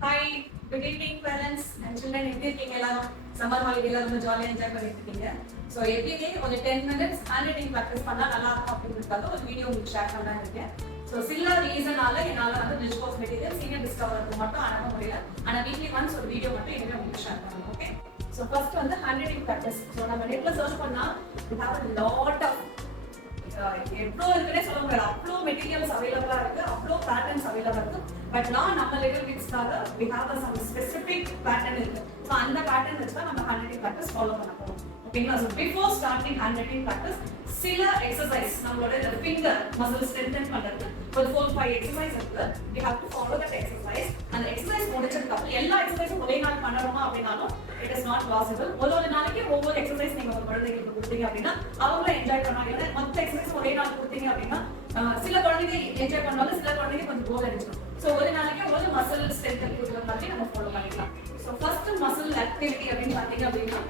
Hi, good evening parents and children. எப்படி இருக்கீங்க எல்லாரும்? சம்மர் ஹாலிடேல ரொம்ப ஜாலியாக என்ஜாய் பண்ணிட்டு இருக்கீங்க. ஸோ எப்படியே ஒரு 10 minutes ஹேண்ட் ரைட்டிங் ப்ராக்டிஸ் பண்ணால் நல்லா இருக்கும் அப்படின்றதுக்காக ஒரு வீடியோ உங்களுக்கு ஷேர் பண்ணலாம் இருக்கேன். ஸோ சில ரீசனால என்னால் வந்து ரிச் கோர்ஸ் மெட்டீரியல் சீனியர் டிஸ்கவருக்கு மட்டும் அனுப்ப முடியல. ஆனால் வீக்லி ஒன்ஸ் ஒரு வீடியோ மட்டும் இனிமேல் உங்களுக்கு ஷேர் பண்ணணும். ஓகே, ஸோ ஃபர்ஸ்ட் வந்து ஹேண்ட் ரைட்டிங் ப்ராக்டிஸ். ஸோ நம்ம நெட்ல சர்ச் பண்ணால் we have a lot of எவ்வளோ இருக்குன்னே சொல்ல முடியாது. அவ்வளோ மெட்டீரியல்ஸ் அவைலபிளா இருக்கு, அவ்வளோ பேட்டர்ன்ஸ் அவைலபிளா இருக்கு. பட் நான் நம்ம லிட்டில் கிட்ஸ்க்காக we have some specific pattern இருக்கு. ஸோ அந்த பேட்டர்ன் வச்சு தான் நம்ம ஹேண்ட் ரைட்டிங் ப்ராக்டிஸ் ஃபாலோ பண்ண போறோம். ஓகேங்களா? So before starting hand writing practice சில எக்ஸசைஸ் நம்மளோட ஃபிங்கர் மசில் ஸ்ட்ரென்தன் பண்றது ஒரு 4-5 எக்ஸசைஸ் இருக்கு. we have to follow that exercise. அந்த எக்ஸசைஸ் முடிச்சதுக்கு அப்புறம் எல்லா எக்ஸசைஸும் ஒரே நாள் பண்ணணுமா அப்படின்னாலும் it is not possible. ஒரு நாளைக்கு ஒவ்வொரு எக்ஸசைஸ் நீங்க ஒரு குழந்தைகளுக்கு கொடுத்தீங்க அப்படின்னா அவங்களும் என்ஜாய் பண்ணுவாங்க. ஏன்னா மொத்த எக்ஸசைஸ் ஒரே நாள் கொடுத்தீங்க அப்படின்னா சில குழந்தைங்க என்ஜாய் பண்ணுவாங்க, சில குழந்தைங்க கொஞ்சம் போர் அடிச்சிடும். ஸோ ஒரு நாளைக்கு ஒரு மசில் ஸ்ட்ரென்தன் கொடுக்குற மாதிரி நம்ம ஃபாலோ பண்ணிக்கலாம். ஸோ ஃபர்ஸ்ட் மசில் ஆக்டிவிட்டி அப்படின்னு பார்த்தீங்க அப்படின்னா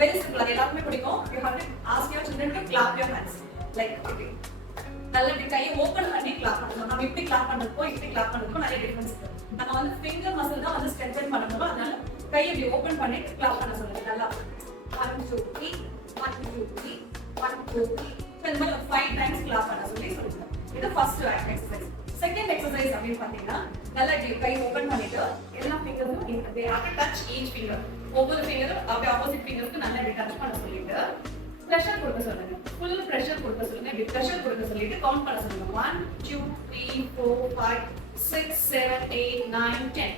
வெரி சிம்பிள், அது எல்லாருக்குமே பிடிக்கும். You have to ask your children to clap your hands like okay. நல்ல இப்படி கையை ஓப்பன் பண்ணி கிளாப் பண்ணணும். நம்ம இப்படி கிளாப் பண்ணுறதுக்கோ இப்படி கிளாப் பண்ணுறதுக்கோ நிறைய டிஃபரன்ஸ் இருக்கு. நம்ம வந்து ஃபிங்கர் மசில் தான் வந்து ஸ்ட்ரென்தன் பண்ணணும். அதனால கையை இப்படி ஓப்பன் பண்ணி கிளாப் பண்ண சொல்லுங்க. நல்லா 1 2 3 1 2 3 1 2 3 இந்த மாதிரி 5 டைம்ஸ் கிளாப் பண்ண சொல்லுங்க. இது ஃபர்ஸ்ட் எக்ஸசைஸ். செகண்ட் எக்ஸசைஸ் அப்படின்னு பார்த்தீங்கன்னா நல்லா கை ஓப்பன் பண்ணிட்டு எல்லா ஃபிங்கரும் they have to touch each finger. ஒவ்வொரு ஃபிங்கரும் அப்படியே ஆப்போசிட் ஃபிங்கருக்கு நல்லா இப்படி டச் பண்ண சொல்லிட்டு ப்ரெஷர் கொடுக்க சொல்லுங்க. ஃபுல் ப்ரெஷர் கொடுக்க சொல்லுங்க. இப்படி ப்ரெஷர் கொடுக்க சொல்லிட்டு கவுண்ட் பண்ண சொல்லுங்க. 1 2 3 4 5 6 7 8 9 10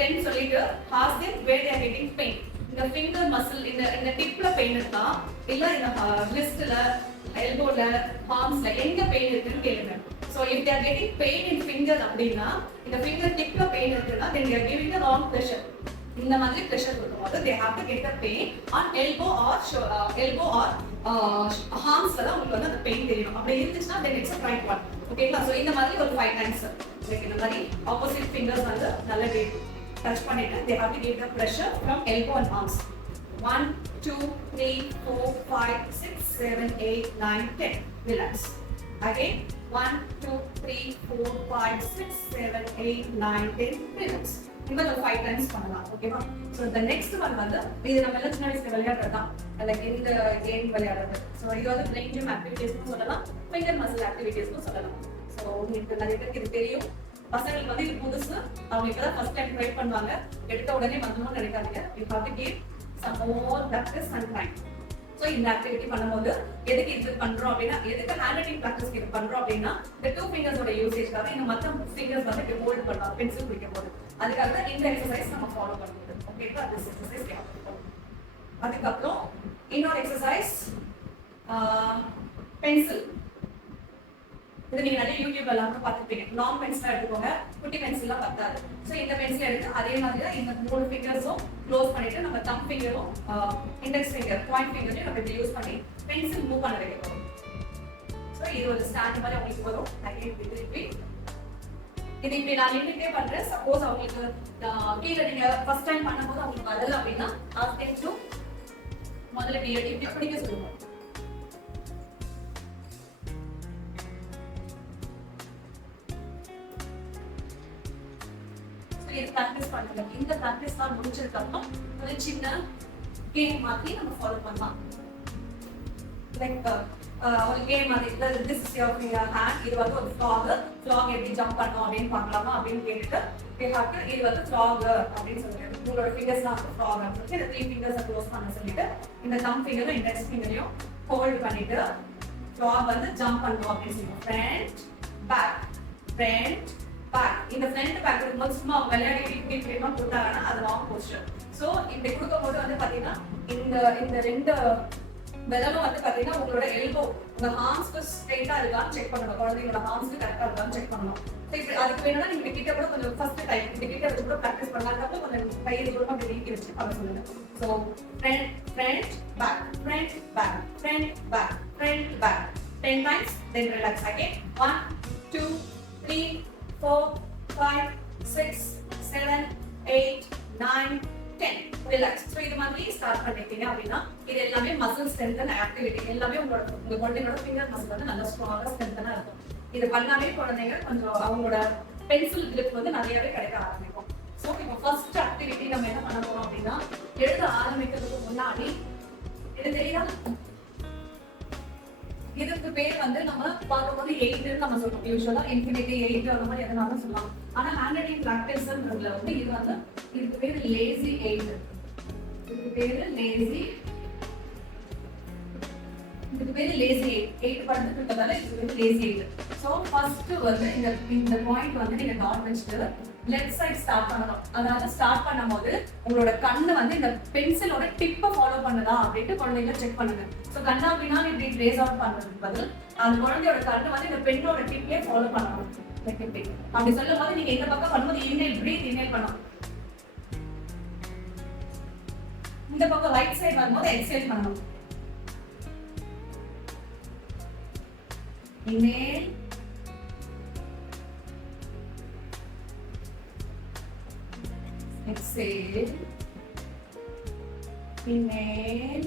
10 சொல்லிட்டு ask them where they are getting pain. இந்த ஃபிங்கர் மசில் இந்த டிப்ல பெயின் இருக்கா இல்ல இந்த ரிஸ்ட்ல எல்போல பாம்ஸ்ல எங்க பெயின் இருக்குன்னு கேளுங்க. So if they are getting pain in finger அப்படினா இந்த ஃபிங்கர் டிப்ல பெயின் இருக்குன்னா then they are giving the wrong pressure. இந்த மாதிரி pressure கொடுக்கும்போது they have to get the pain on elbow or armsல தான் உங்களுக்கு வந்து அந்த பெயின் தெரியும். அப்படி இருந்துச்சுன்னா then it's a right one. ஓகேங்களா? So இந்த மாதிரி ஒரு 5 times like இந்த மாதிரி opposite fingers வந்து நல்லா touch பண்ணிட்டு they have to give the pressure from elbow and arms. 1 2 3 4 5 6 7 8 9 10 relax. Again 1 2 3 4 5 6 7 8 9 10 relax. இந்த ஒரு 5 times பண்ணலாம். ஓகேவா? சோ the next one வந்து இது நம்ம எல்லாம் சின்ன வயசுல விளையாடுறது தான். லைக் இந்த கேம் விளையாடுறது. சோ இது வந்து brain gym activities னு சொல்லலாம், finger muscle activities னு சொல்லலாம். சோ உங்களுக்கு நிறைய பேருக்கு இது தெரியும். பசங்களுக்கு வந்து இது புதுசு, அவங்க இப்பதான் ஃபர்ஸ்ட் டைம் ட்ரை பண்ணுவாங்க. எடுத்த உடனே வந்துடணும்னு நினைக்காதீங்க. you have to give some more practice and time. So இந்த ஆக்டிவிட்டி பண்ணும்போது எதுக்கு இது பண்றோம் அப்படின்னா, எதுக்கு ஹேண்ட் ரைட்டிங் ப்ராக்டிஸ் இது பண்றோம் அப்படின்னா இந்த 2 ஃபிங்கர்ஸோட யூசேஜ்க்காக இந்த மற்ற ஃபிங்கர்ஸ் வந்து இப்படி ஹோல்ட் பண்ணலாம் பென்சில் பிடிக்கும் போது. அதுக்காக தான் இந்த எக்ஸசைஸ் நம்ம ஃபாலோ பண்ணுறது. ஓகேங்களா? அந்த எக்ஸசைஸ் அதுக்கப்புறம் இன்னொரு எக்ஸசைஸ் பென்சில். இது நீங்க நிறைய யூடியூப் எல்லாம் பார்த்துருப்பீங்க. லாங் பென்சிலா எடுத்துக்கோங்க, குட்டி பென்சில்லாம் பத்தாது. ஸோ இந்த பென்சில் எடுத்து அதே மாதிரி தான் இந்த 3 ஃபிங்கர்ஸும் க்ளோஸ் பண்ணிட்டு நம்ம தம் ஃபிங்கரும் இண்டெக்ஸ் ஃபிங்கர் பாயிண்ட் ஃபிங்கரையும் நம்ம இப்படி யூஸ் பண்ணி பென்சில் மூவ் பண்ண வைக்க போறோம். ஸோ இது ஒரு ஸ்டாண்ட் மாதிரி உங்களுக்கு வரும். திருப்பி இது இப்படி நான் நின்றுட்டே பண்றேன். சப்போஸ் அவங்களுக்கு கீழே நீங்க ஃபர்ஸ்ட் டைம் பண்ணும்போது அவங்களுக்கு வரல அப்படின்னா முதல்ல இப்படி பிடிக்க சொல்லுவோம். இது பிராக்டிஸ் பண்ணுங்க. இந்த பிராக்டிஸ் தான் முடிச்சதுக்கு அப்புறம் ஒரு சின்ன கேம் மாதிரி நம்ம ஃபாலோ பண்ணலாம். லைக் ஒரு கேம் மாதிரி திஸ் இஸ் யுவர் ஹேண்ட். இது வந்து ஒரு ஃப்ளாக் எப்படி ஜம்ப் பண்ணோம் அப்படின்னு பார்க்கலாமா அப்படின்னு கேட்டுட்டு இது வந்து ஃப்ளாக் அப்படின்னு சொல்லுங்க. உங்களோட ஃபிங்கர்ஸ் தான் ஃப்ளாக் அப்படின்னு சொல்லி இந்த 3 ஃபிங்கர்ஸை க்ளோஸ் பண்ண சொல்லிட்டு இந்த தம் ஃபிங்கரும் இண்டெக்ஸ் ஃபிங்கரையும் ஹோல்ட் பண்ணிட்டு ஃப்ளாக் வந்து ஜம்ப் பண்ணோம் அப்படின்னு சொல்லுவோம். ஃப்ரண்ட் பேக் இந்த ஃப்ரண்ட் பேக் இருக்கும்போது சும்மா விளையாடி இப்படிமா கொடுத்தாங்கன்னா அது ராங் போஸ்டர். ஸோ இப்படி கொடுக்கும்போது வந்து பார்த்தீங்கன்னா இந்த 2 விரலும் வந்து பார்த்தீங்கன்னா உங்களோட எல்போ உங்க ஹார்ம்ஸ்க்கு ஸ்ட்ரெயிட்டா இருக்கான்னு செக் பண்ணணும். குழந்தைங்களோட ஹார்ம்ஸ்க்கு கரெக்டாக இருக்கான்னு செக் பண்ணணும். ஸோ இப்படி அதுக்கு வேணும்னா நீங்க கிட்ட கூட கொஞ்சம் ஃபர்ஸ்ட் டைம் இந்த கிட்ட வச்சு கூட ப்ராக்டிஸ் பண்ணலாம். அதுக்கப்புறம் கொஞ்சம் கையில் கூட அப்படி நீக்கி வச்சு பண்ண சொல்லுங்க. So front back 10 times, then relax again. 1 2 3 4 5 6 7 8 9 10 relax. So இது மாதிரி ஸ்டார்ட் பண்ணிட்டீங்க அப்படின்னா இது எல்லாமே மசில் ஸ்ட்ரென்தன் ஆக்டிவிட்டி. எல்லாமே உங்க குழந்தைங்களோட ஃபிங்கர் மசில் வந்து நல்லா ஸ்ட்ராங்கா ஸ்ட்ரென்தனா இருக்கும். இது பண்ணாமே குழந்தைங்க கொஞ்சம் அவங்களோட பென்சில் கிரிப் வந்து நிறையவே கிடைக்க ஆரம்பிக்கும். எழுத ஆரம்பிக்கிறதுக்கு முன்னாடி இது தெரியுதா? இதுக்கு பேர் வந்து நம்ம பார்க்கும்போது 8 நம்ம சொல்றோம். யூசுவலா இன்ஃபினிட்டி 8 அந்த மாதிரி எதனாலும் சொல்லலாம். ஆனா ஹேண்ட் ரைட்டிங் பிராக்டிஸ்ன்றதுல வந்து இது வந்து இதுக்கு பேர் லேசி 8. இதுக்கு பேரு லேசி, இதுக்கு பேரு லேசி 8 படுத்துட்டு இருக்கதால இதுக்கு பேரு லேசி 8. சோ ஃபர்ஸ்ட் வந்து இந்த பாயிண்ட் வந்து நீங்க டாட் வச்சுட்டு லெஃப்ட் சைடு ஸ்டார்ட் பண்ணணும். அதாவது ஸ்டார்ட் பண்ணும்போது உங்களோட கண்ணு வந்து இந்த பென்சிலோட டிப்பை ஃபாலோ பண்ணுதா அப்படின்ட்டு குழந்தைங்க செக் பண்ணுங்க. ஸோ கண்ணா அப்படின்னா இப்படி ட்ரேஸ் அவுட் பண்றதுக்கு பதில் அந்த குழந்தையோட கண்ணு வந்து இந்த பெண்ணோட டிப்லேயே ஃபாலோ பண்ணணும். அப்படி சொல்லும் போது நீங்க இந்த பக்கம் பண்ணும்போது இன்ஹேல் பிரீத் இன்ஹேல் பண்ணணும். இந்த பக்கம் ரைட் சைடு வரும்போது எக்ஸேல் பண்ணணும். Inhale, exhale, inhale.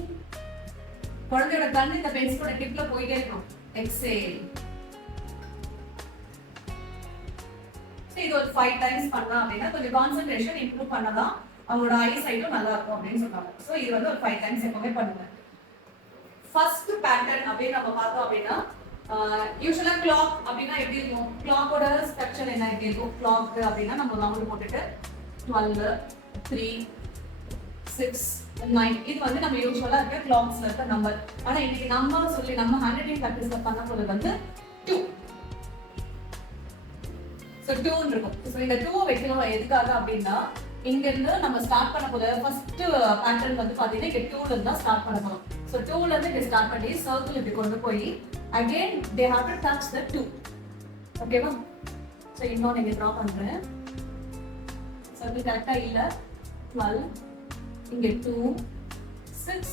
குழந்தையோட கண்ணு இந்த பென்சிலோட டிப்ல போயிட்டே இருக்கும். எக்ஸேல். இது ஒரு 5 டைம்ஸ் பண்ணலாம் அப்படின்னா கொஞ்சம் கான்சென்ட்ரேஷன் இம்ப்ரூவ் பண்ணலாம், அவங்களோட ஐ சைட்டும் நல்லா இருக்கும் அப்படின்னு சொன்னாங்க. ஸோ இது வந்து ஒரு 5 டைம்ஸ் எப்பவுமே பண்ணுங்க. ஃபர்ஸ்ட் பேட்டர்ன் அப்படின்னு நம்ம பார்த்தோம் அப்படின்னா யூஸ்வலா கிளாக் அப்படின்னா எப்படி இருக்கும்? கிளாக்கோட ஸ்ட்ரக்சர் என்ன எப்படி இருக்கும்? கிளாக் அப்படின்னா நம்ம ரவுண்ட் போட்டுட்டு 12, 3, 6, 9 இது வந்து நம்ம யூசுவலா இருக்க கிளாக்ஸ்ல இருக்க நம்பர். ஆனா இன்னைக்கு நம்ம சொல்லி நம்ம ஹேண்ட் ரைட்டிங் பிராக்டிஸ்ல பண்ண போறது வந்து 2. சோ 2 இருக்கும். சோ இந்த 2 வைக்கணும் எதுக்காக அப்படின்னா இங்க இருந்து நம்ம ஸ்டார்ட் பண்ண போற ஃபர்ஸ்ட் பேட்டர்ன் வந்து பாத்தீங்கன்னா இங்க 2ல இருந்து தான் ஸ்டார்ட் பண்ண போறோம். சோ 2ல இருந்து இங்க ஸ்டார்ட் பண்ணி சர்க்கிள் இப்படி கொண்டு போய் again they have to touch the 2. ஓகேவா? சோ இன்னொன்னு இங்க டிரா பண்றேன். சர்க்கிள் கரெக்டா இல்ல. 12 இங்க 2, 6,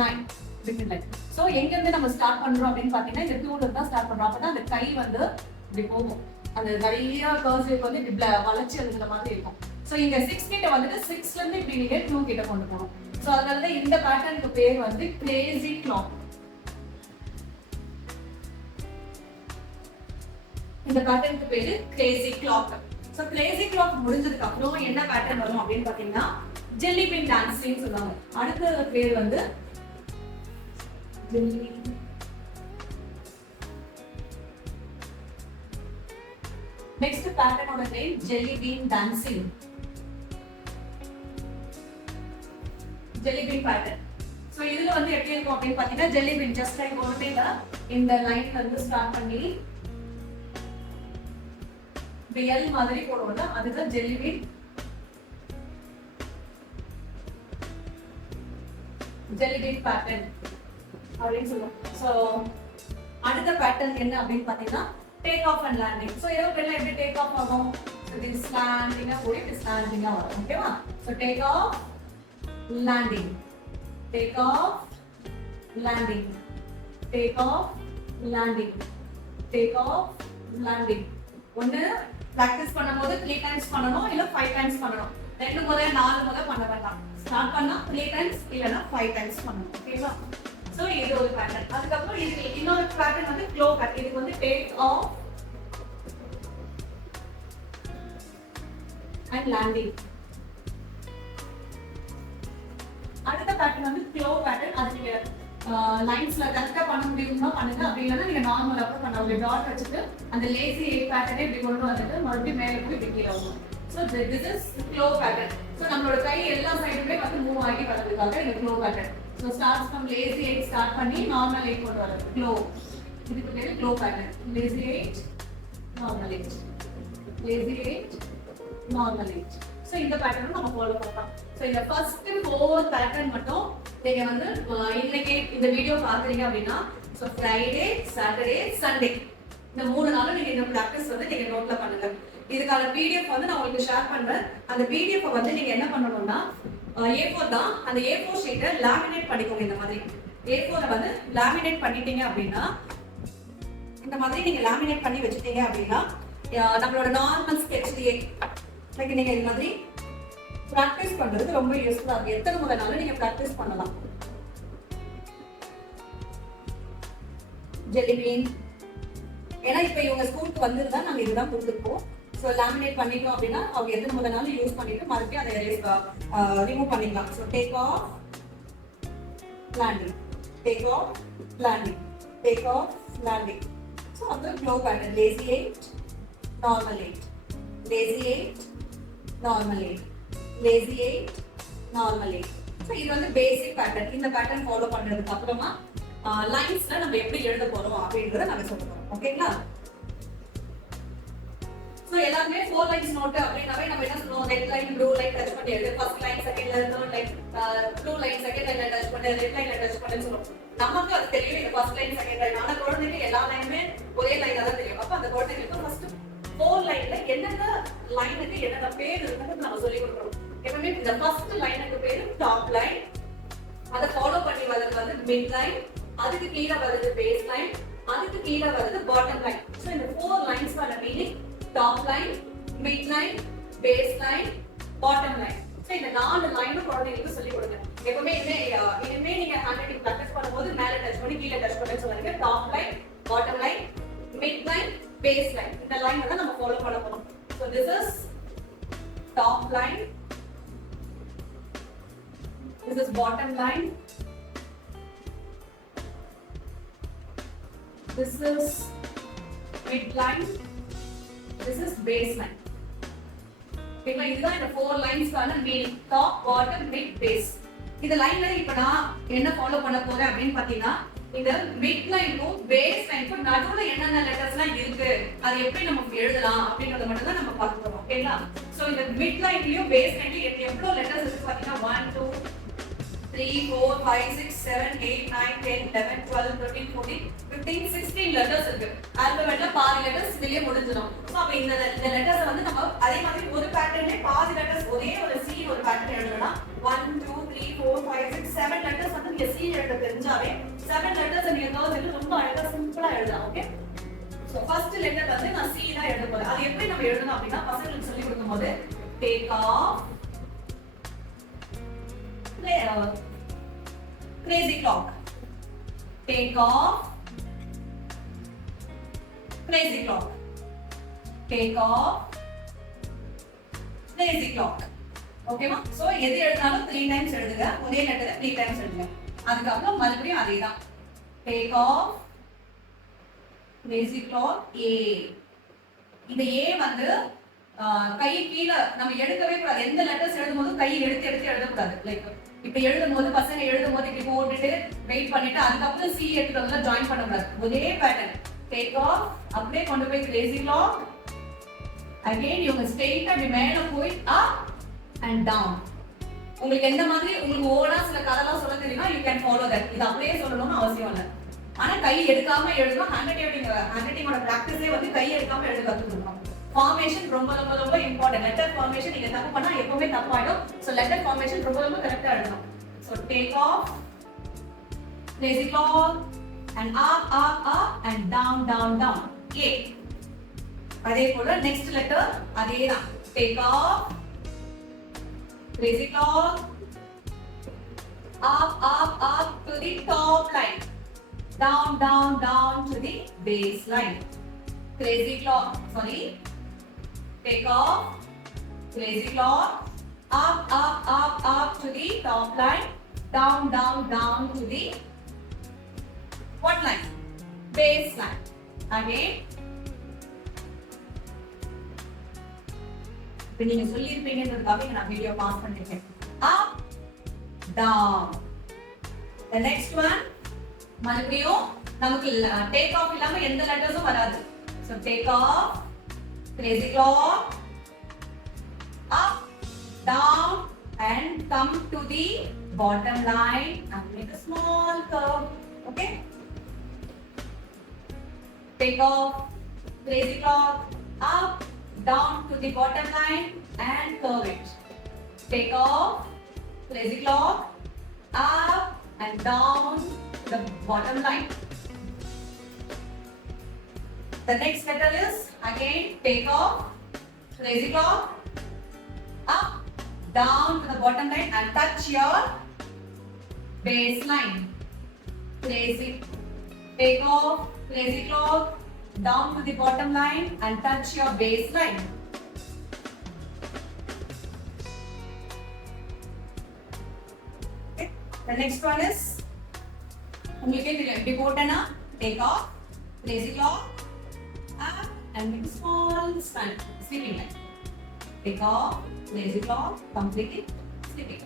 9 வித்தின் லைன். சோ எங்க இருந்து நம்ம ஸ்டார்ட் பண்றோம் அப்படின்னு பாத்தீங்கன்னா இந்த 2ல இருந்து தான் ஸ்டார்ட் பண்றோம். அப்பதான் அந்த கை வந்து இப்படி போகும். அந்த நிறைய கர்வ்ஸ் வந்து இப்படி வளைச்சு எழுதுற மாதிரி இருக்கும். சோ இங்க 6 கிட்ட வந்துட்டு 6ல இருந்து இப்படி நீங்க 2 கிட்ட கொண்டு போகணும். சோ அதனால தான் இந்த பேட்டர்னுக்கு பேர் வந்து கிரேசி கிளாக். இந்த பேட்டர்னுக்கு பேரு Crazy clock. So Crazy clock முடிஞ்சதுக்கு அப்புறம் என்ன பேட்டர்ன் வரும் அப்படின்னு பாத்தீங்கன்னா ஜெல்லி பின் டான்சிங் சொல்லுவாங்க. அடுத்த பேர் வந்து ஜெல்லி. நெக்ஸ்ட் பேட்டர்னோட name jelly bean dancing. Jelly bean pattern. So இதுல வந்து எப்படி இருக்கும் அப்படின்னு பாத்தீங்கன்னா ஜெல்லி பீன் ஜஸ்ட் லைக் ஒண்ணுமே இல்ல, இந்த லைன்ல இருந்து ஸ்டார்ட் பண்ணி எல் மாதிரி போடுவோம்ல அதுதான் jelly bean. Jelly bean pattern அப்படின்னு சொல்லுவோம். சோ அடுத்த பேட்டர்ன் என்ன அப்படின்னு பாத்தீங்கன்னா take off and landing. So ஏரோப்ளேன்ல எப்படி டேக் ஆஃப் ஆகும்? இது ஸ்லாண்டிங்கா போய் இது ஸ்லாண்டிங்கா வரும். ஓகேவா? So take off landing, take off landing, take off landing, take off landing. ஒன்னு பிராக்டிஸ் பண்ணும்போது 3 டைம்ஸ் பண்ணணும், இல்ல 5 டைம்ஸ் பண்ணணும். 2 முறை 4 முறை பண்ண வேண்டாம். ஸ்டார்ட் பண்ணா 3 டைம்ஸ் இல்லனா 5 டைம்ஸ் பண்ணணும். ஓகேவா? சோ இது ஒரு பேட்டர்ன். அதுக்கு அப்புறம் இது இன்னொரு பேட்டர்ன் வந்து க்ளோ கட். இதுக்கு வந்து டேக் ஆஃப் அண்ட் லேண்டிங். அடுத்த பேட்டர்ன் வந்து க்ளோ பேட்டர்ன். அது நீங்க லைன்ஸ்ல கரெக்டா பண்ண முடியும்னா பண்ணுங்க, அப்படி இல்லைன்னா நீங்க நார்மலா கூட பண்ணலாம். டாட் வச்சுட்டு அந்த லேசி பேட்டர்னே இப்படி கொண்டு வந்துட்டு மறுபடியும் மேலே போய் இப்படி கீழே வரும். So this is claw pattern. So நம்மளோட கை எல்லா சைடுமே வந்து மூவ் ஆகி வர்றதுக்காக இந்த claw pattern. So start from lazy 8 start பண்ணி நார்மல் 8 கொண்டு வர்றது க்ளோ. இதுக்கு பேர் claw pattern. Lazy 8 normal 8, lazy 8 normal 8. So இந்த பேட்டர்னும் நம்ம ஃபாலோ பண்ணலாம். ஸோ இந்த ஃபர்ஸ்ட் 4 பேட்டர்ன் மட்டும் நீங்க வந்து இன்னைக்கு இந்த வீடியோ பாக்குறீங்க அப்படின்னா ஸோ ஃப்ரைடே, சாட்டர்டே, சண்டே இந்த 3 நாளும் நீங்க இந்த ப்ராக்டிஸ் வந்து நீங்க நோட்ல பண்ணுங்க. இதுக்கான பிடிஎஃப் வந்து நான் உங்களுக்கு ஷேர் பண்றேன். அந்த பிடிஎஃப் வந்து நீங்க என்ன பண்ணணும்னா A4 தான், அந்த A4 ஷீட்டை லேமினேட் பண்ணிக்கோங்க. இந்த மாதிரி A4 வந்து லேமினேட் பண்ணிட்டீங்க அப்படின்னா இந்த மாதிரி நீங்க லேமினேட் பண்ணி வச்சுட்டீங்க அப்படின்னா நம்மளோட நார்மல் ஸ்கெட்ச்லயே லைக் நீங்க இந்த மாதிரி பிராக்டிஸ் பண்றது ரொம்ப யூஸ்ஃபுல்லா இருக்கு. எத்தனை முறைனாலும் நீங்க பிராக்டிஸ் பண்ணலாம். ஜெல்லி பீன் ஏன்னா இப்ப இவங்க ஸ்கூலுக்கு வந்திருந்தா நாங்க இதுதான் கொடுத்துருப்போம். ஸோ ஸோ லேமினேட் பண்ணிட்டோம் அப்படின்னா அவங்க எத்தனை முதனாலும் யூஸ் பண்ணிட்டு மறுபடியும் அதை ரிமூவ் பண்ணிக்கலாம். So take off landing, take off landing, take off landing. So அப்புறம் glow pattern lazy 8, normal 8, lazy 8, normal 8, lazy 8, normal 8. So இது வந்து பேசிக் பேட்டர்ன். இந்த பேட்டர்ன் ஃபாலோ பண்றதுக்கு அப்புறமா லைன்ஸ்ல நம்ம எப்படி எழுத போறோம் அப்படின்றத நம்ம சொல்ல போறோம். ஓகேங்களா? ஸோ எல்லாருமே 4 லைன்ஸ் நோட் அப்படின்னாவே நம்ம என்ன சொல்லுவோம், red line blue line touch பண்ணி எழுது, first line second line third line blue line second லைன்ல டச் பண்ணி ரெட் லைன்ல டச் பண்ணி சொல்லுவோம். நமக்கு அது தெரியும், இது ஃபர்ஸ்ட் லைன் செகண்ட் லைன். ஆனா குழந்தைங்க எல்லா லைனுமே ஒரே லைனா தான் தெரியும். அப்ப அந்த குழந்தைங்களுக்கு ஃபர்ஸ்ட் 4 லைன்ல என்னென்ன லைனுக்கு என்னென்ன பேர் இருக்குன்னு நம்ம சொல்லி கொடுக்கணும். எப்பவுமே இந்த ஃபர்ஸ்ட் லைனுக்கு பேரு டாப் லைன், அதை ஃபாலோ பண்ணி வர்றது வந்து மிட் லைன், அதுக்கு கீழே வருது பேஸ் லைன், அதுக்கு கீழே வருது பாட்டம் லைன். ஸோ இந்த 4 லைன்ஸ்க்கான meaning top line, mid line, base line, bottom line. So இந்த 4 லைனும் குழந்தைங்களுக்கு சொல்லி கொடுங்க. எப்பவுமே இனிமே நீங்க ஹேண்ட் ரைட்டிங் ப்ராக்டிஸ் பண்ணும்போது மேலே டச் பண்ணி கீழே டச் பண்ணி சொல்லுங்க. Top line, bottom line, mid line, base line. இந்த லைன் தான் நம்ம ஃபாலோ பண்ண போறோம். So this is top line, this is bottom line, this is mid line, this is base line. ஓகேங்களா? இதுதான் இந்த 4 லைன்ஸ்க்கான meaning, top bottom mid base. இந்த லைன்ல இப்ப நான் என்ன ஃபாலோ பண்ண போறேன் அப்படின்னு பாத்தீங்கன்னா, இந்த மிட் லைனுக்கும் பேஸ் லைனுக்கும் நடுவுல என்னென்ன லெட்டர்ஸ்லாம் இருக்கு, அது எப்படி நம்ம எழுதலாம் அப்படிங்கறத மட்டும் தான் நம்ம பார்க்க போறோம். ஓகேங்களா? சோ இந்த மிட் லைன்லயும் பேஸ் லைன்லயும் எவ்வளவு லெட்டர்ஸ் இருக்கு பாத்தீங்கன்னா 1 2 3 4 5 6 7 8 9 10 11 12 13 14 15 16 லெட்டர்ஸ் இருக்கு. ஆல்பபெட்ல பாதி லெட்டர்ஸ் இதுலயே முடிஞ்சிடும். சோ அப்ப இந்த லெட்டர்ஸ் வந்து நம்ம அதே மாதிரி ஒரு பேட்டர்ன்ல பாதி லெட்டர்ஸ் ஒரே ஒரு சி ஒரு பேட்டர்ன் எழுதணும்னா 1 2 3 4 5 6 7 லெட்டர்ஸ் வந்து நீங்க சி எழுத தெரிஞ்சாவே 7 லெட்டர்ஸ் நீங்க தோதுல ரொம்ப அழகா சிம்பிளா எழுதலாம். ஓகே? சோ ஃபர்ஸ்ட் லெட்டர் வந்து நான் சி தான் எழுத போறேன். அது எப்படி நம்ம எழுதணும் அப்படின்னா பசங்களுக்கு சொல்லி கொடுக்கும்போது take off crazy clock, take off crazy clock, take off crazy clock. ஓகேமா? சோ எது எழுதினாலும் 3 டைம்ஸ் எழுதுங்க, ஒரே லெட்டரை 3 டைம்ஸ் எழுதுங்க. அதுக்கு அப்புறம் மறுபடியும் அதேதான் take off crazy clock a. இந்த a வந்து கை கீழே நம்ம எடுக்கவே கூடாது. எந்த லெட்டர்ஸ் எழுதும்போது கை எடுத்து எழுதக்கூடாது. லைக் இப்ப எழுதும்போது பசங்க எழுதும்போது இப்படி போட்டுட்டு வெயிட் பண்ணிட்டு அதுக்கப்புறம் சி எடுத்து ஜாயின் பண்ணக்கூடாது. ஒரே பேட்டர்ன் டேக் ஆஃப், அப்படியே கொண்டு போய் கிரேசி கிளாக், அகைன் இவங்க ஸ்ட்ரெயிட்டா அப்படி மேல போய் அப் அண்ட் டவுன். உங்களுக்கு எந்த மாதிரி உங்களுக்கு ஓனா சில கதெல்லாம் சொல்ல தெரியுமா, யூ கேன் ஃபாலோ தட். இது அப்படியே சொல்லணும்னு அவசியம் இல்லை. ஆனா கை எடுக்காம எழுதணும். ஹேண்ட் ரைட்டிங்கோட பிராக்டிஸே வந்து கை எடுக்காம எழுத கத்துக்கணும். ஃபார்மேஷன் ரொம்ப ரொம்ப ரொம்ப இம்பார்ட்டன்ட். லெட்டர் ஃபார்மேஷன் நீங்க தப்பு பண்ணா எப்பவுமே தப்பாயிடும். சோ லெட்டர் ஃபார்மேஷன் ரொம்ப ரொம்ப கரெக்ட்டா எழுதணும். So take off crazy clock and up and down a. அதே போல நெக்ஸ்ட் லெட்டர் அதேதான் take off crazy clock up to the top line, down to the base line. Crazy clock, sorry, take off crazy clock, up to the top line, down to the what line? Base line. Again, இப்ப நீங்க சொல்லி இருப்பீங்கன்றதுக்காக நான் video pass பண்ணிருக்கேன். up down. The next one மறுபடியும் நமக்கு take off இல்லாம எந்த லெட்டர்ஸும் வராது. So take off crazy clock, up down and come to the bottom line and make a small curve. Okay? Take off crazy clock, up down to the bottom line and curve it. Take off crazy clock, up and down to the bottom line. The next letter is again take off crazy clock, up down to the bottom line and touch your base line. Crazy, take off crazy clock, down to the bottom line and touch your base line. The next one is உங்களுக்கு இப்படி போட்டேன்னா take off, lazy clock, up and make a small span, sleeping line. Take off, lazy clock, completely sleeping.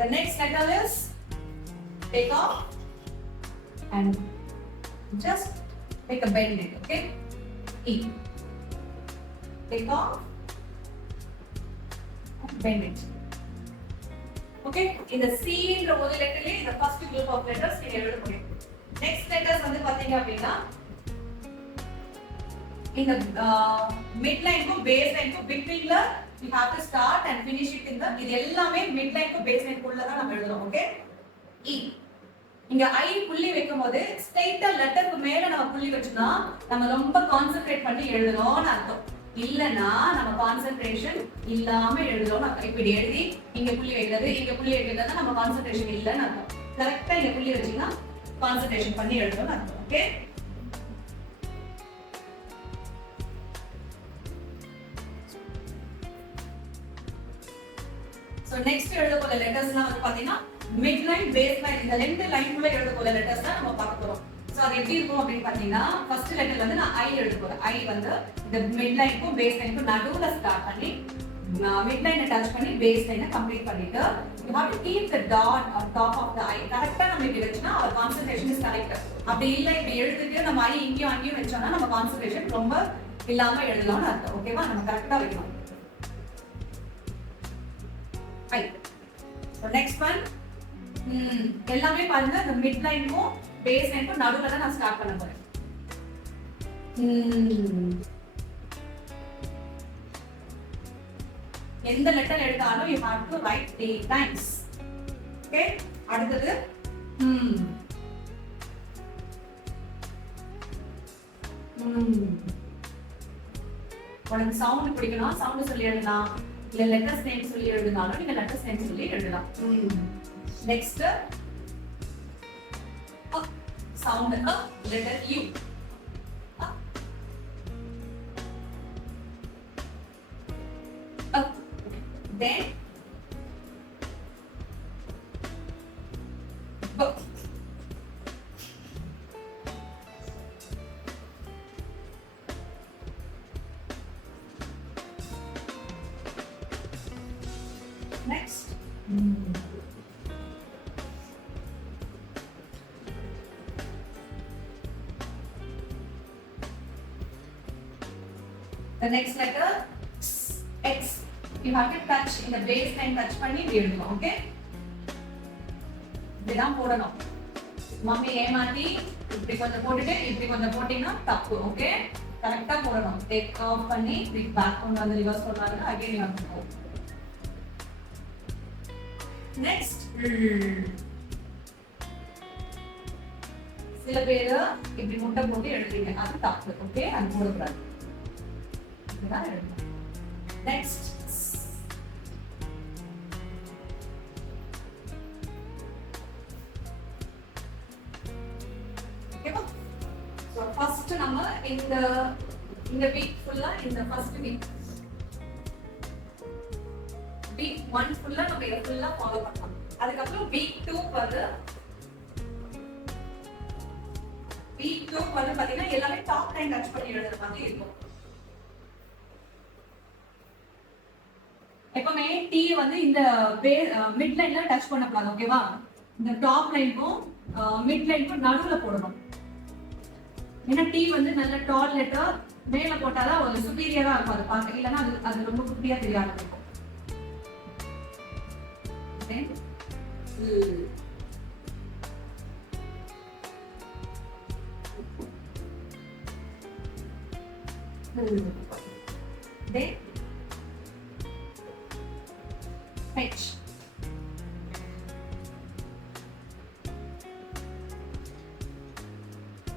The next letter is take off and just take a bend it, okay? E. Take off and bend it. Okay? In the C ன்ற ஒரு லெட்டர்ல இந்த first group of letters நீங்க எழுத முடியும். Next letters வந்து பாத்தீங்க அப்படின்னா இந்த midline க்கும் baseline க்கும் betweenல we have to start and finish it in the இது எல்லாமே midline க்கும் baseline குள்ள தான் நம்ம எழுதணும். ஓகே? E. இங்க I புள்ளி வைக்கும்போது ஸ்ட்ரைட்டா லெட்டருக்கு மேல நம்ம புள்ளி வச்சோம்னா நம்ம ரொம்ப கான்சென்ட்ரேட் பண்ணி எழுதணும்னு அர்த்தம். இல்லனா நம்ம கான்சென்ட்ரேஷன் இல்லாம எழுதணும். இப்படி எழுதி இங்க புள்ளி வைக்கிறது இங்க புள்ளி வைக்கிறதுனா நம்ம கான்சென்ட்ரேஷன் இல்லன்னு அர்த்தம். கரெக்ட்டா இங்க புள்ளி வச்சீங்கன்னா கான்சென்ட்ரேஷன் பண்ணி எழுதணும்னு அர்த்தம். ஓகே? சோ நெக்ஸ்ட் எழுத போற லெட்டர்ஸ்லாம் வந்து பாத்தீங்கன்னா மிட் லைன் பேஸ் லைன் இந்த ரெண்டு லைன் குள்ள எழுத போற லெட்டர்ஸ் தான் நம்ம பார்க்க போறோம். சோ அது எப்படி இருக்கும் அப்படினு பாத்தீங்கன்னா ஃபர்ஸ்ட் லெட்டர் வந்து நான் I எழுத போறேன். I வந்து இந்த மிட் லைனுக்கும் பேஸ் லைனுக்கும் நடுவுல ஸ்டார்ட் பண்ணி மிட் லைனை டச் பண்ணி பேஸ் லைனை கம்ப்ளீட் பண்ணிட்டு you have to keep the dot on top of the I. கரெக்ட்டா நம்ம இப்படி வெச்சனா our concentration is correct. அப்படி இல்ல இப்படி எழுதிட்டு நம்ம I இங்கேயும் அங்கேயும் வெச்சோம்னா நம்ம கான்சன்ட்ரேஷன் ரொம்ப இல்லாம எழுதலாம்னு அர்த்தம். ஓகேவா? நம்ம கரெக்ட்டா வைக்கணும். I. So next one எல்லாமே பாருங்க இந்த மிட் லைனுக்கும் பேஸ் லைனுக்கும் நடுவுல தான் நான் ஸ்டார்ட் பண்ண போறேன். எந்த லெட்டர் எடுத்தாலும் you have to write 8 times. Okay? அடுத்து உனக்கு சவுண்ட் பிடிக்கணும் சவுண்ட் சொல்லி எழுதலாம் இல்ல லெட்டர்ஸ் நேம் சொல்லி எழுதினாலும் நீங்க லெட்டர்ஸ் நேம் சொல்லி எழுதலாம். Next sound letter U. Then B. Next. The next letter X. You have to touch in the base line touch பண்ணி எழுதணும். ஓகே? இதுதான் போடணும். மம்மி ஏமாத்தி இப்படி கொஞ்சம் போட்டுட்டு இப்படி கொஞ்சம் போட்டீங்கன்னா தப்பு. ஓகே? கரெக்ட்டா போடணும். டேக் ஆஃப் பண்ணி இப்படி பேக் கொண்டு வந்து ரிவர்ஸ் பண்ணாங்கன்னா again you have to go. Next சில பேர் இப்படி முட்டை போட்டு எழுதுறீங்க. அது தப்பு. ஓகே? அது போடக்கூடாது. இதுதான் எழுதணும். நெக்ஸ்ட் ஓகேவா? சோ ஃபர்ஸ்ட் நம்ம இந்த வீக் ஃபுல்லா இந்த ஃபர்ஸ்ட் வீக் 1 ஃபுல்லா நம்ம இத ஃபுல்லா ஃபாலோ பண்ணலாம். அதுக்கு அப்புறம் வீக் 2 வந்து பாத்தீங்கன்னா எல்லாமே டாப் லைன் டச் பண்ணி எழுதுற மாதிரி இருக்கும். எப்பவுமே T வந்து இந்த மிட் லைன்ல டச் பண்ணக்கூடாது. ஓகேவா? இந்த டாப் லைனுக்கும் மிட் லைனுக்கும் நடுவுல போடணும். ஏன்னா T வந்து நல்ல டால் லெட்டர் மேல போட்டாதான் ஒரு சுப்பீரியரா இருக்கும் அது பார்க்க. இல்லைன்னா அது ரொம்ப குட்டியா தெரிய ஆரம்பிக்கும். Then H.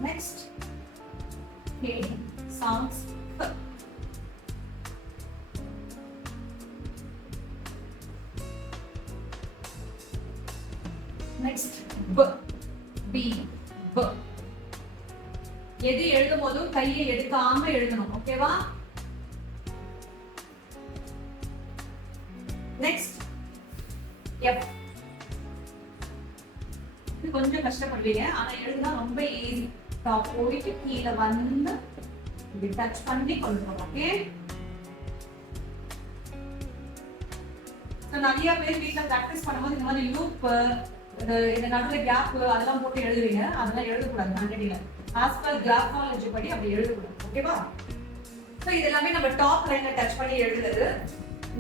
Next, K sounds K. Next, B. B. B. எது எழுதும் போதும் கையை எடுக்காம எழுதணும். ஓகேவா? Next F. இது கொஞ்சம் கஷ்டப்படுவீங்க, ஆனா எழுதுனா ரொம்ப ஈஸி. டாப் போயிட்டு கீழே வந்து இப்படி டச் பண்ணி கொண்டு போகலாம். ஓகே, நிறைய பேர் வீட்டுல பிராக்டிஸ் பண்ணும்போது இந்த மாதிரி லூப், இந்த நடுவில் கேப் அதெல்லாம் போட்டு எழுதுவீங்க. அதெல்லாம் எழுதக்கூடாது ஹேண்ட்ரைட்டிங்ல. ஆஸ் பர் கிராஃபாலஜி படி அப்படி எழுதக்கூடாது. ஓகேவா? ஸோ இது எல்லாமே நம்ம டாப் லைன்ல டச் பண்ணி எழுதுறது.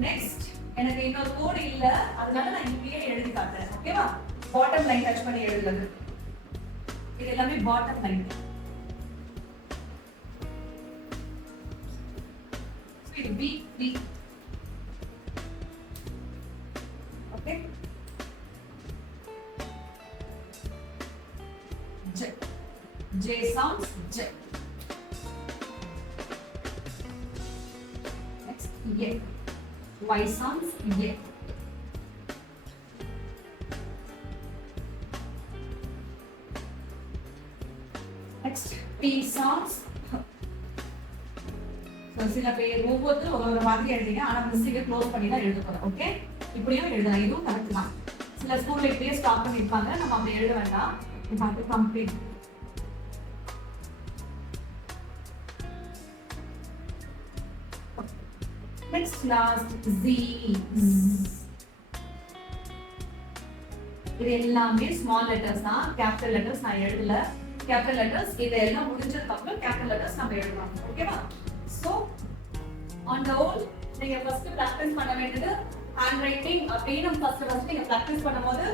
நெக்ஸ்ட் எனக்கு இன்னொரு கோடு இல்ல, அதனால நான் இங்கேயே எழுதி காட்டுறேன். ஓகேவா? பாட்டம் லைன் டச் பண்ணி எழுதுறது. இது எல்லாமே பாட்டம் லைன். இது B B. Okay, J. J sounds J. Next Y. Y sounds Y. Next P sounds. So சில பேர் ஒவ்வொருத்தரும் ஒரு மாதிரி எழுதுங்க, ஆனா மிஸ்டேக்கை க்ளோஸ் பண்ணி தான் எழுத போறோம். ஓகே, இப்படியும் எழுதலாம், இதுவும் கரெக்ட் தான். சில ஸ்கூல்ல இப்படியே ஸ்டாப் பண்ணிருப்பாங்க, நம்ம அப்படி எழுத வேண்டாம். You have to complete. Next, last Z. இது எல்லாமே ஸ்மால் லெட்டர்ஸ் தான், கேபிட்டல் லெட்டர்ஸ் நான் எழுதல. கேபிட்டல் லெட்டர்ஸ் இதெல்லாம் முடிஞ்சதுக்கு அப்புறம் கேபிட்டல் லெட்டர்ஸ் நம்ம எழுதலாம். ஓகேவா? சோ ஆன் தி ஹோல் நீங்க ஃபர்ஸ்ட் பிராக்டீஸ் பண்ண வேண்டியது ஹேண்ட் ரைட்டிங். அப்படியே ஃபர்ஸ்ட் நீங்க பிராக்டீஸ் பண்ணும்போது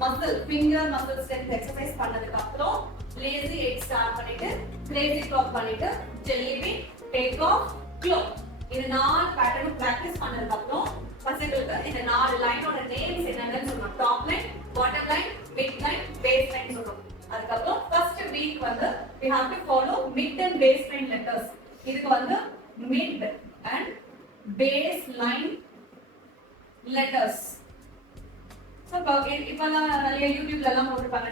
muscle finger muscle strength exercise பண்ணதுக்கு அப்புறம் லேசி எட் ஸ்டார்ட் பண்ணிட்டு கிரேசி க்ளாக் பண்ணிட்டு jelly been take off cloak. இது 4 பேட்டர்ன் பிராக்டீஸ் பண்ணதுக்கு அப்புறம் பசங்களுக்கு இந்த 4 லைனோட நேம்ஸ் என்னன்னு சொல்லணும். Top line, bottom line, mid line, base line சொல்லணும். அதுக்கப்புறம் ஃபர்ஸ்ட் வீக் வந்து we have to follow mid and base line letters. இதுக்கு வந்து mid and base line letters. So இப்பலாம் நிறைய யூடியூப்ல எல்லாம் போட்டுருப்பாங்க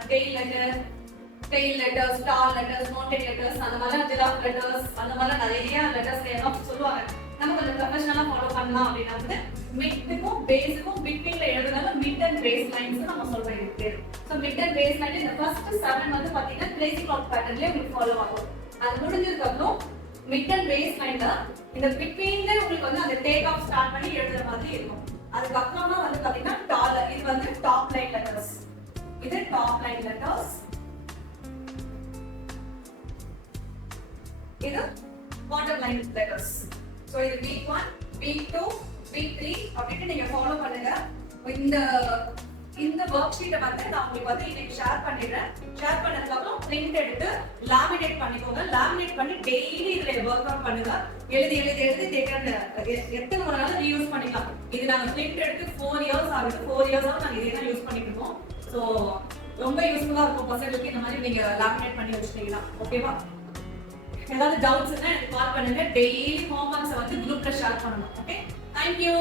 tail letters, star letters, mountain letters, அந்த மாதிரி ஜிராஃப் லெட்டர்ஸ், அந்த மாதிரி நிறைய லெட்டர்ஸ் எல்லாம் சொல்லுவாங்க. நம்ம கொஞ்சம் ப்ரொஃபஷனலா ஃபாலோ பண்ணலாம் அப்படின்னா வந்து மிட்க்கும் பேஸுக்கும் பிட்வீன்ல எழுதுனால மிட் அண்ட் பேஸ் லைன்ஸ் நம்ம சொல்றோம் இதுக்கு பேர். So mid and base line இந்த ஃபர்ஸ்ட் 7 வந்து பாத்தீங்கன்னா கிரேசி கிளாக் பேட்டர்ன்ல உங்களுக்கு ஃபாலோ ஆகும். அது முடிஞ்சதுக்கு அப்புறம் மிட் அண்ட் பேஸ் லைன்ல இந்த பிட்வீன்ல உங்களுக்கு வந்து அந்த டேக் ஆஃப் ஸ்டார்ட் பண்ணி எழுதுற மாதிரி இருக்கும். அதுக்கப்புறமா வந்து பாத்தீங்கன்னா டாலர், இது வந்து டாப் லைன் லெட்டர்ஸ். இது டாப் லைன் லெட்டர்ஸ். இது பாட்டம் லைன் லெட்டர்ஸ். சோ இது வீக் 1, வீக் 2, வீக் 3 அப்படினு நீங்க ஃபாலோ பண்ணுங்க. இந்த வொர்க் ஷீட்டை வந்து நான் உங்களுக்கு வந்து இன்னைக்கு ஷேர் பண்ணிடுறேன். ஷேர் பண்ணதுக்கு அப்புறம் பிரிண்ட் எடுத்து லாமினேட் பண்ணிக்கோங்க. லாமினேட் பண்ணி டெய்லி இதுல வொர்க் அவுட் பண்ணுங்க. எழுதி எத்தனை முறை வேணாலும் ரீயூஸ் பண்ணிக்கலாம். இது நாங்க பிரிண்ட் எடுத்து 4 இயர்ஸ் ஆகுது. 4 இயர்ஸா நாங்க இதே தான் யூஸ் பண்ணிட்டு இருக்கோம். சோ ரொம்ப யூஸ்ஃபுல்லா இருக்கும் பசங்களுக்கு. இந்த மாதிரி நீங்க லாமினேட் பண்ணி வச்சிட்டீங்கன்னா ஓகேவா? ஏதாவது டவுட்ஸ் இருந்தா எனக்கு கால் பண்ணுங்க. டெய்லி ஹோம்வொர்க்ஸ் வந்து குரூப்ல ஷேர் பண்ணணும். Okay, thank you.